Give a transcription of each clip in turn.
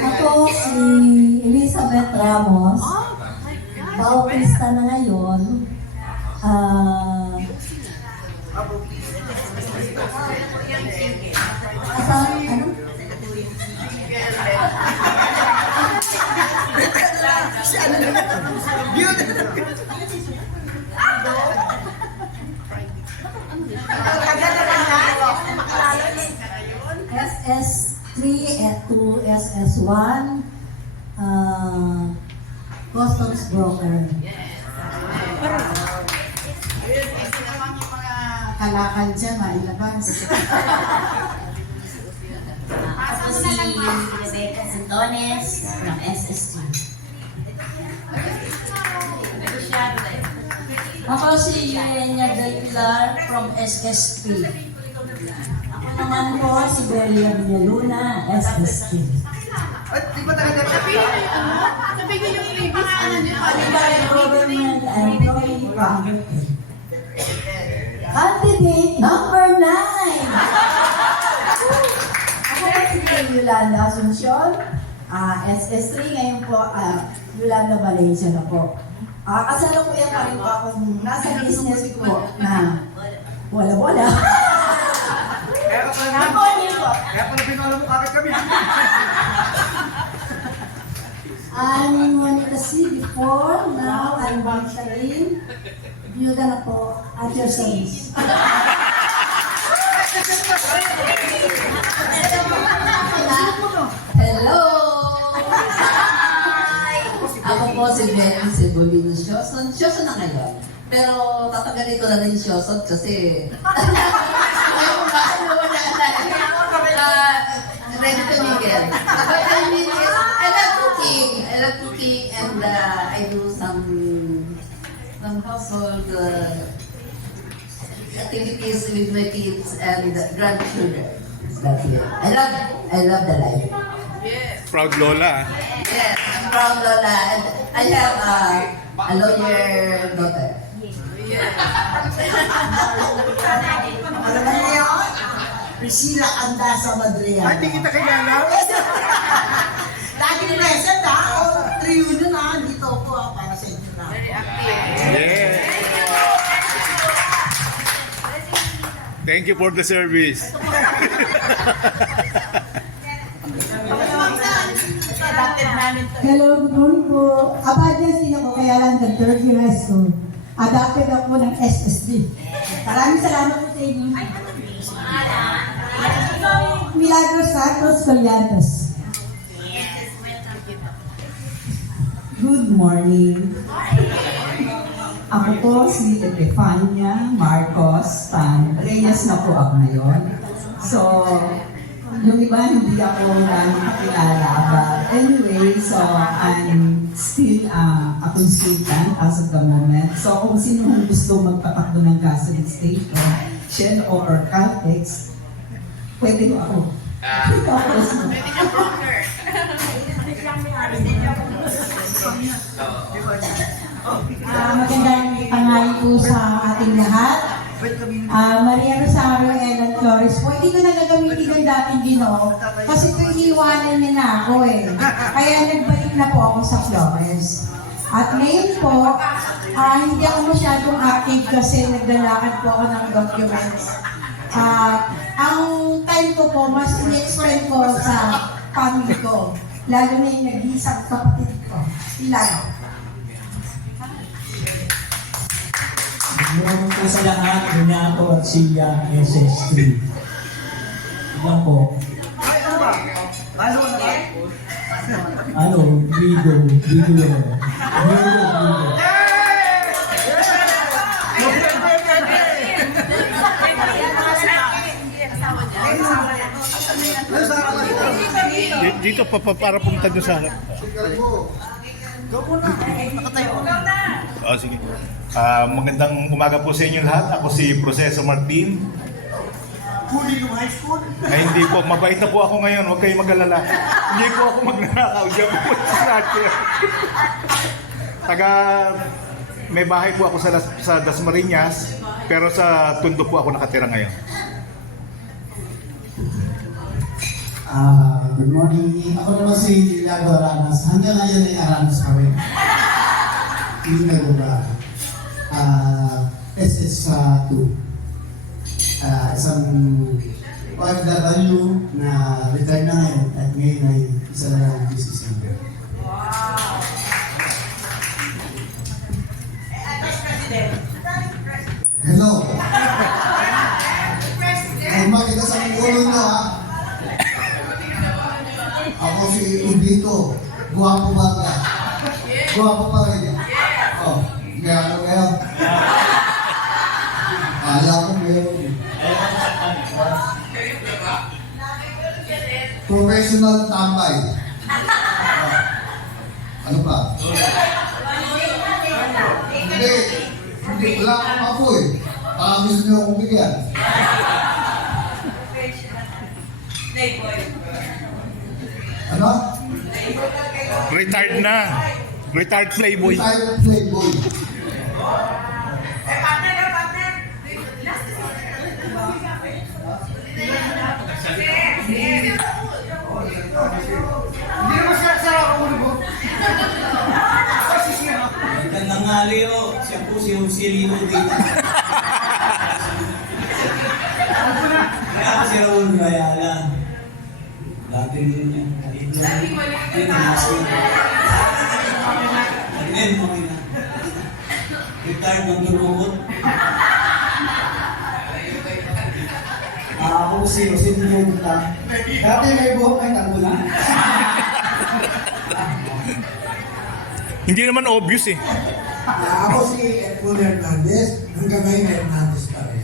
Ako si Elizabeth Ramos. Bautista na ngayon. Ano? SS3 to SS1 customs broker. Kalakal dyan, mailabas. Ako si Rebecca Santones from SST. Ako si Yenya Del Pilar from SSP. Ako naman po si Belia Villaluna, SSP. Ay, di ba talaga Sabi ko yung previous ano niyo. Government Employee Public. Candidate number 9! Ako si Yolanda Asuncion, SS3, ngayon po, Yolanda Valencia na po. Kasalukuyan pa rin po akong nasa business ko na wala-wala. Kaya pala pinala mo kakit kami. I'm Monica C. Before, now I'm Marceline. Byuda na po at your service. Hello! Ako po si Betty Cebolino Sioson. Sioson na ngayon. Pero tatagalin ko na rin Sioson kasi ayaw ba? Ano wala na. Ready to mingle. But I mean, I love cooking. I love cooking and I do some household activities with my kids and grandchildren. That's it. I love the life. Proud Lola. Yes, I'm proud Lola. And I have a lawyer daughter. Alam mo niya ako? Priscilla Andasa Madrian. Ay, di kita kilala. Lagi ni present ha. Reunion ha. Dito ako para sa inyo na. Yeah. Thank you for the service. Hello, good morning po. Abadias din ako, kaya lang ng third year high school. Adapted ako ng SSB. Maraming salamat po sa inyo. Milagros Santos Colliantes. Good morning. Ako po si Epifania Marcos Tan. Reyes na po ako ngayon. So, yung iba hindi ako nakakilala. But anyway, so I'm still a consultant as of the moment. So kung sino ang gusto magpatakbo ng gasoline station, Shell or Caltex, pwede ko ako. Magandang tanghali po sa ating lahat. Maria Rosario Ellen Flores po. Hindi ko na gagamitin yung dating Ginoo kasi kung iiwanan niya na ako eh. Kaya nagbalik na po ako sa Flores. At ngayon po, hindi ako masyadong active kasi naglalakad po ako ng documents. Ang time ko po, mas in-explain ko sa family ko. Lalo na yung nag-iisang kapatid ko. Ilan? Good morning po sa lahat. Donato at Silya, SS3. Ilan po? Ano ba? Ano ba? Ano? Vigo. Vigo. Dito para pumunta doon sa... Oh, sige. Magandang umaga po sa inyo lahat. Ako si Proseso Martin. Huli yung high school? Ay, hindi po. Mabait na po ako ngayon. Huwag kayong mag-alala. Hindi po ako magnanakaw. Diyan po sa may bahay po ako sa Good morning. Ako naman si Lago Aranas. Hanggang ngayon ay Aranas pa rin. Hindi nagbabago. SS2. Isang OFW na retire na ngayon at ngayon ay isa na lang business leader. Hello. Kung makita sa ulo nyo ha. Ako si Udito. Guwapo ba ka? Guwapo pa rin. Oh, gano'n kayo. Kala ko meron. Professional tambay. Ano pa? Hindi, wala akong ako eh. Baka gusto nyo akong bigyan. Ano? Retired na. Retired playboy. Retired playboy. Magandang ngali o. Siya po si Rosilino dito. Kaya ako si Raul Rayala. Dati din niya. Yun ang masin. Again, okay na. Retired ng durukot. Ako si Rosilino dito. Dati may buhok ay tangula. Hindi naman obvious eh. Ako si Edmund Hernandez. Hanggang ngayon Hernandez pa rin.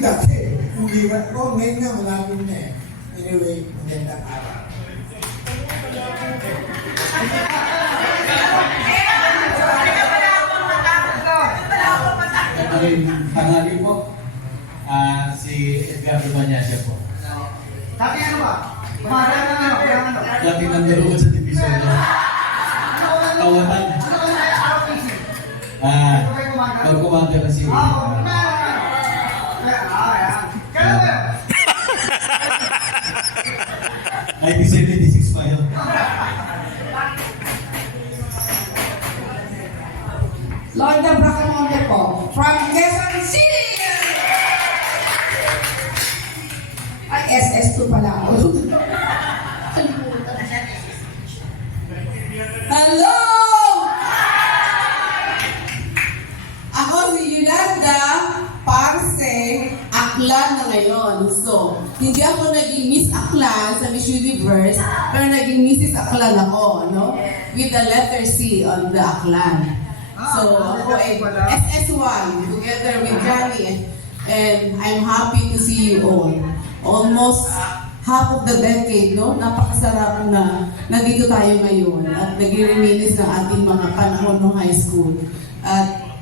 Dati, hindi ba? Oh, ngayon nga, malapit na eh. Anyway, magandang araw. Pangalan po, si Edgar Lumanyasya po. Dati ano ba? Kumagal na ano? Dati nandun sa division. Tawatan. Pag-commander na si... Ay, 76 pa yun. Lord Bracamonte po, from Quezon City! Ay, SS2 pala ako. Hello! Ako si Yolanda Parce Aklan na ngayon. So, hindi ako naging Miss Aklan sa Miss Universe, pero naging Mrs. Aklan ako, no? With the letter C on the Aklan. So, ako ay SS1 together with Johnny, and I'm happy to see you all. Almost half of the decade, no? Napakasarap na nandito tayo ngayon at nag-reminisce ng ating mga panahon ng high school. At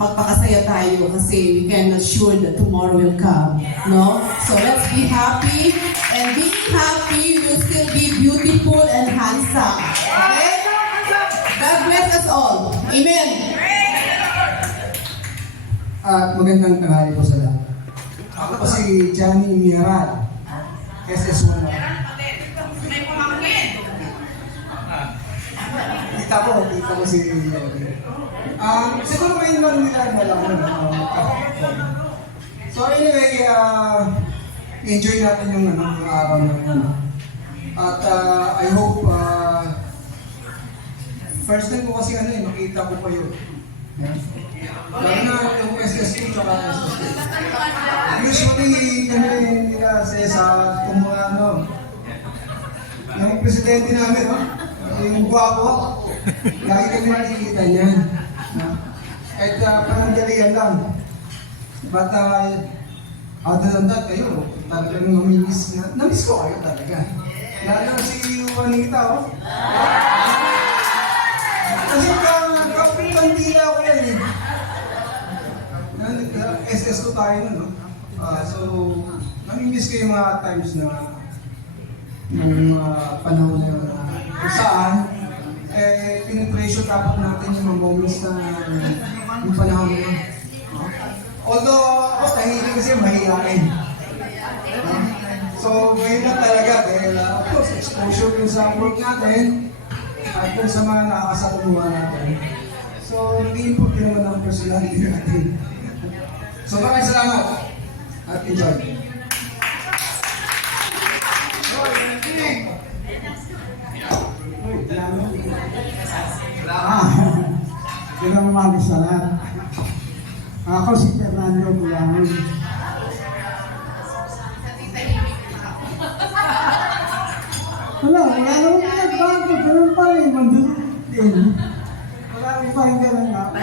magpakasaya tayo kasi we can assure that tomorrow will come, no? So let's be happy, and being happy will still be beautiful and handsome. Okay? God bless us all. Amen. Magandang tanghali po sa lahat. Ako po si Johnny Miral. SS1 ako. Kita ko si Yodi. Siguro ngayon lang nila nalaman. So anyway, enjoy natin yung araw na yun. At I hope first time ko kasi makita ko kayo. Lalo na yung SSC tsaka SSC. Usually kami nila sa kung mga yung presidente namin, yung guwapo, lagi kami nakikita niyan. Kahit panandalian lang. But other than that, kayo, talagang namimiss na. Namiss ko kayo talaga. Lalo si Juanita, oh. Kasi kapit Bandila ako yan eh. SS ko tayo nun, no? So, namimiss ko yung mga times na yung panahon na yun. Kung saan, pinag-pressure dapat natin yung mga moments na yung panahon na yun. Although ako tahili kasi mahihain. So, ngayon na talaga dahil of course, exposure yung sa work natin at kung sa mga nakakasalunguhan natin. So, nag-i-improve din naman ang personality natin. So, maraming salamat at enjoy. Ganang umaga sa lahat. Ako si Fernando Bulangon. Wala naman pinagbago. Ganun pa rin. Mandun din. Marami pa rin ganun nga.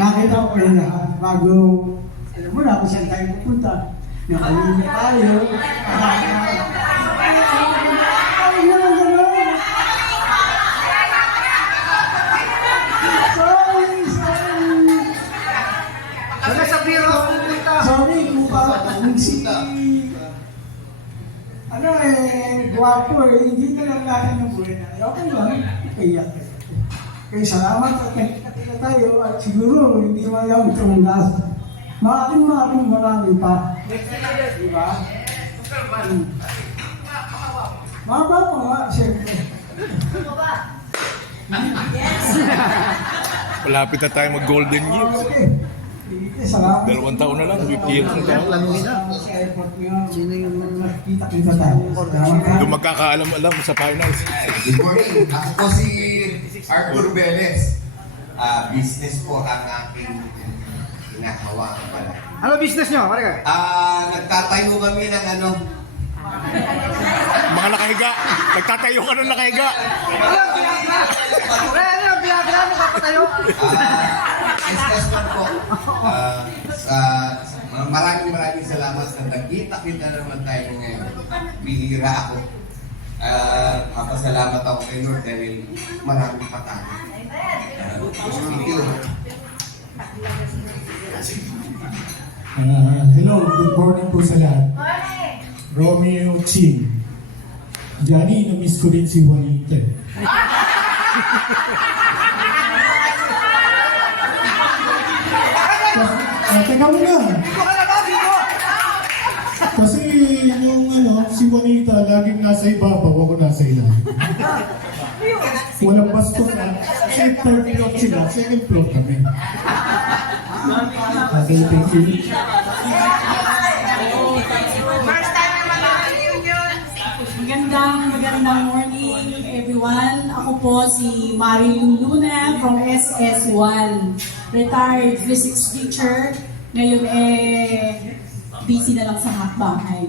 Nakita ko rin lahat bago, alam mo na kung saan tayo pupunta. Nakalimutan tayo. Ay, naman ganun. Sorry kung parang si... Ano guwapo hindi na lang natin yung buhay na. Okay lang, kaya. Kaya salamat at nagkakita tayo at siguro hindi man lang itong last. Marami pa. Diba? Mahaba pa nga, siyempre. Malapit na tayo mag-golden years. Okay. Salamat. 2 taon na lang, 50 years na tayo. Sa airport nyo, sino yung nakikita-kita tayo. Salamat. Doon magkakaalam-alam sa finals. Good morning. Ako po si Arthur Velez. Business po ang aking ginagawa pala. Ano business nyo? Pare ka? Nagtatayo kami ng ano. Mga nakahiga. Nagtatayo ka ng nakahiga. Businessman po. Maraming salamat na nagkita-kita naman tayo ngayon. Bihira ako. Mapasalamat ako kay Lord dahil maraming patay. Thank you. Hello, good morning po sa lahat. Romeo Chin. Johnny, na-miss ko rin si Juanita. Teka mo na. Kasi yung si Juanita, laging nasa ibabaw, ako nasa ilalim. Walang bastos na. Kasi third floor sila, second floor kami. Okay, thank you. Magandang morning everyone. Ako po si Marilu Luna from SS1. Retired physics teacher. Ngayon busy na lang sa hakbahay.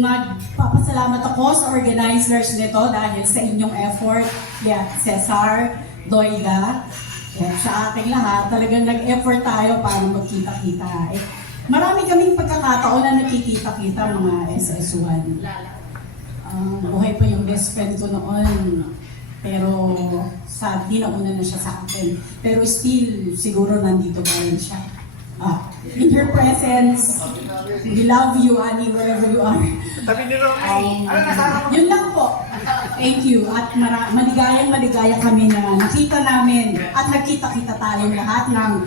Nagpapasalamat ako sa organizers nito dahil sa inyong effort. Cesar, Doida, sa ating lahat, talagang nag-effort tayo para magkita-kita. Marami kaming pagkakataon na nakikita-kita mga SS1. Buhay pa yung best friend ko noon. Pero sadly, nauna na siya sa akin. Pero still, siguro nandito pa rin siya. In her presence, we love you, Annie, wherever you are. Yun lang po. Thank you. At maligayang kami na nakita namin at nagkita-kita tayong lahat ng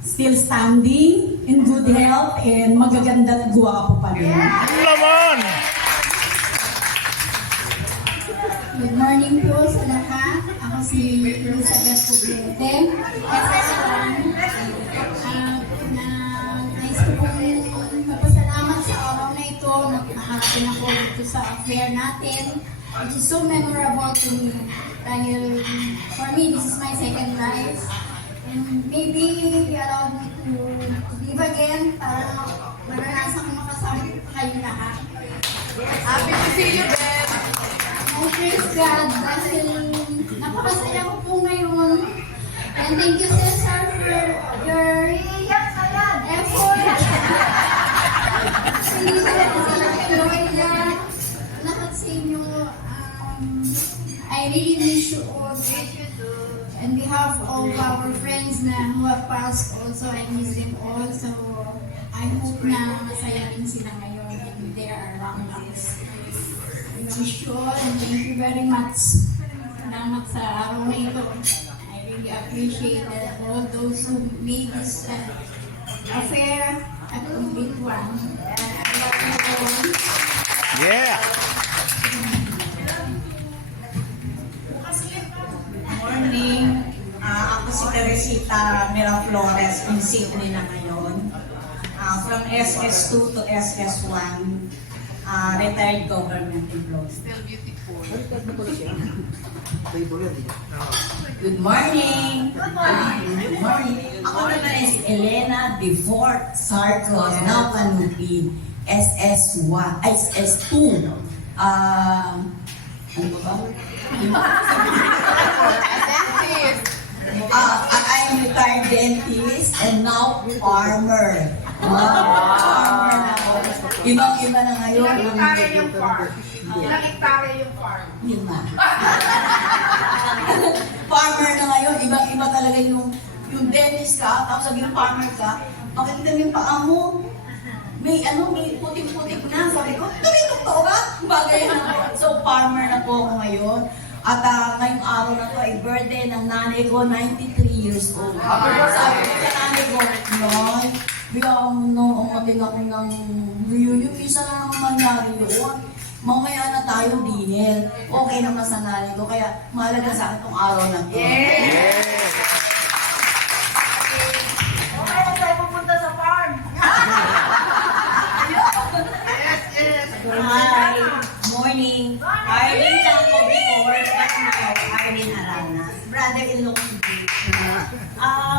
still standing, in good health, and magaganda at guwapo pa rin. Laman! Good morning po sa lahat. Ako si Luisa Gaspobete, SS1. Nais ko pong magpasalamat sa araw na ito. Nakaharapin ako dito sa affair natin, which is so memorable to me. Dahil for me, this is my second life. And maybe he allowed me to live again para maranasan ko makasama kayo lahat. Happy to see you, Ben! I praise God dahil napakasaya ko po ngayon. And thank you, Cesar, for your effort. Hindi ko na lahat sa inyo. I really miss you all. On behalf of our friends na who have passed also, I miss them all. So, I hope na masaya rin sila ngayon and they are around us. I wish you all and thank you very much. Salamat sa araw na ito. I really appreciate that all those who made this affair a everyone. Yeah! Morning. Ako si Teresita Miraflores, insignia na ngayon. From SS2 to SS1, retired government employee. Still beautiful. Good morning! Good morning! Ako naman is Elena Defort Sarcos, now Panupin, SS1, SS2. Ano ba? Dentist. I'm retired dentist and now farmer. Farmer na ako. Ibang-iba na ngayon. Ilang hektarya yung farm? Ilang hektarya yung farm? Lima. Farmer na ngayon, ibang-iba talaga yung dentist ka, tapos saging farmer ka, makikita mo yung paa mo, may putik-putik na. Sabi ko, totoo ba? Bagay na. So, farmer na po ako ngayon. At ngayong araw na to ay birthday ng nanay ko, 93 years old. Sabi ko sa nanay ko, Noy, bigyan mo nung umatin ako ng reunion. Isa na naman nangyari yun. Mamaya na tayo dinner. Okay naman sa nanay ko. Kaya mahalaga sa akin itong araw na to. Okay, tayo pupunta sa farm. Hi! Morning! Arlene lang po before, but now, Arlene Arana. Brother-in-law ko si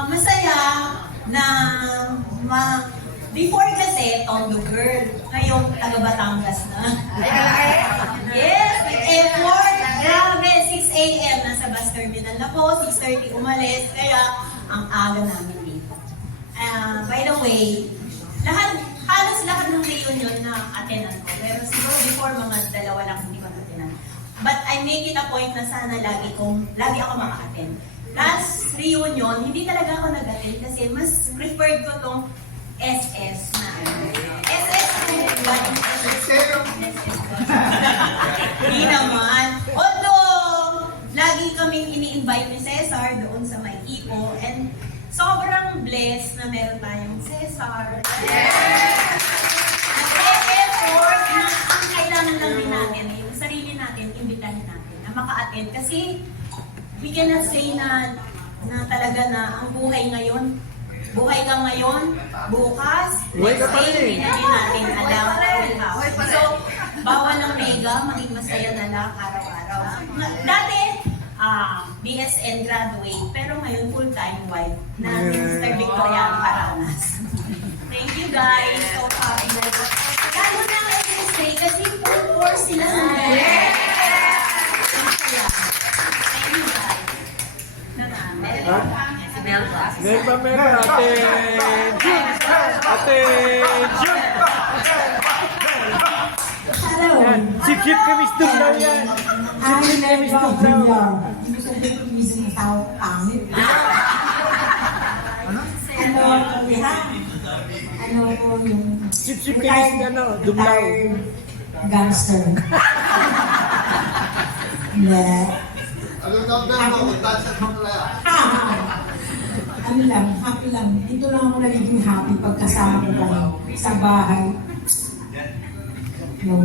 masaya na before kasi, Tondo girl. Ngayon, taga Batangas na. Yes, with effort. Grabe, 6 a.m. nasa bus terminal na po, 6:30 umalis. Kaya, ang aga namin dito. By the way, halos lahat ng reunion na attenan ko. Pero siguro before mga dalawa lang hindi ko attenan. But I make it a point na sana lagi ako maka-attend. Last reunion, hindi talaga ako nag-attend kasi mas preferred ko tong SS na. SS Hindi naman. Although, lagi kaming ini-invite ni Cesar doon sa may Ipo and sobrang blessed na meron tayong Cesar. Effort na ang kailangan lang din natin, yung sarili natin, imbitahin natin na maka-attend. Kasi we cannot say na talaga na ang buhay ngayon, buhay ka ngayon, bukas, next day, hindi na din natin alam. So, bawal ang mega, maging masaya na lang araw-araw. Dati, BSN graduate, pero ngayon full-time wife na Mr. Victoriano Aranas. Thank you guys, so happy. Lalo na kayo stay kasi full force sila sa mga. Thank you guys. Mega, attention! Hello! Sikip kami stuglaw yan! Ay, Mega Villa. Hindi ko sabihin kung isang tao pangit. Ano, ha? Ano po yung... Sip kami dumlaw. Gangster. Yeah. Ano lang, happy lang. Dito lang ako nagiging happy pagkasama ko kayo sa bahay. Yung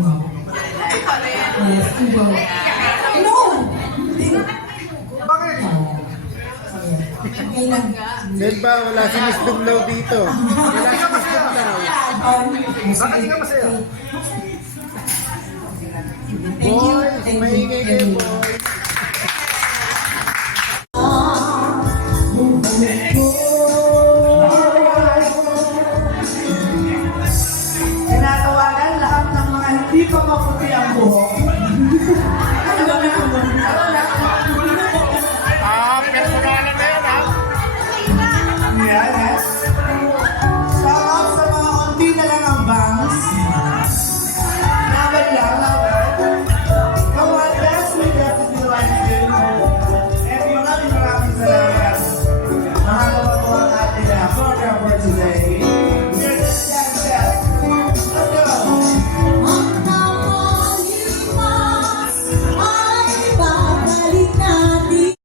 yes, ito. No! Bakit? Okay lang. Then ba, wala si Miss Dumlaw dito. Wala si Miss Dumlaw. Bakit nga masaya? Boys, maingay kayo, boys.